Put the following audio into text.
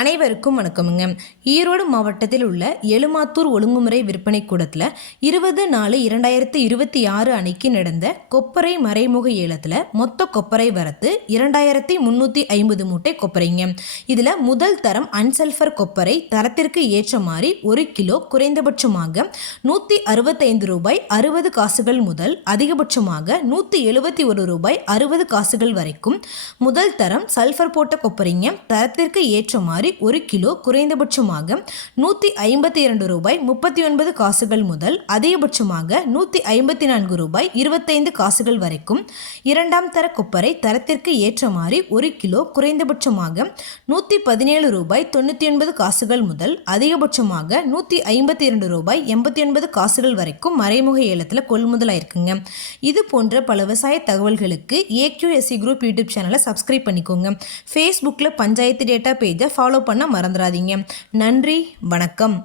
அனைவருக்கும் வணக்கமுங்க. ஈரோடு மாவட்டத்தில் உள்ள எழுமாத்தூர் ஒழுங்குமுறை விற்பனை கூடத்தில் 20/4/2026 அன்னைக்கு நடந்த கொப்பரை மறைமுக ஏலத்தில் மொத்த கொப்பரை வரத்து 2350 மூட்டை கொப்பரைங்க. இதில் முதல் தரம் அன்சல்ஃபர் கொப்பரை தரத்திற்கு ஏற்ற மாதிரி 1 கிலோ குறைந்தபட்சமாக ரூபாய் 160 முதல் அதிகபட்சமாக ரூபாய் 171 வரைக்கும் முதல் தரம் சல்ஃபர் போட்ட கொப்பரைங்க தரத்திற்கு ஏற்ற மாதிரி 1 கிலோ குறைந்தபட்சமாக ரூபாய் 139 முதல் அதிகபட்சமாக ரூபாய் 125 வரைக்கும் இரண்டாம் தர கொப்பரை தரத்திற்கு ஏற்ற மாதிரி 1 கிலோ குறைந்தபட்சமாக ரூபாய் 99 முதல் அதிகபட்சமாக ரூபாய் 89 வரைக்கும் மறைமுக ஏலத்தில் கொள்முதல் ஆயிருக்குங்க. இது போன்ற பல விவசாய தகவல்களுக்கு ஏக்யூஎஸ்சி குரூப் யூடியூப் சேனலை சப்ஸ்கிரைப் பண்ணிக்கோங்க. ஃபேஸ்புக்கில் பஞ்சாயத்து டேட்டா பேஜை ஃபாலோ பண்ண மறந்துடாதீங்க. நன்றி, வணக்கம்.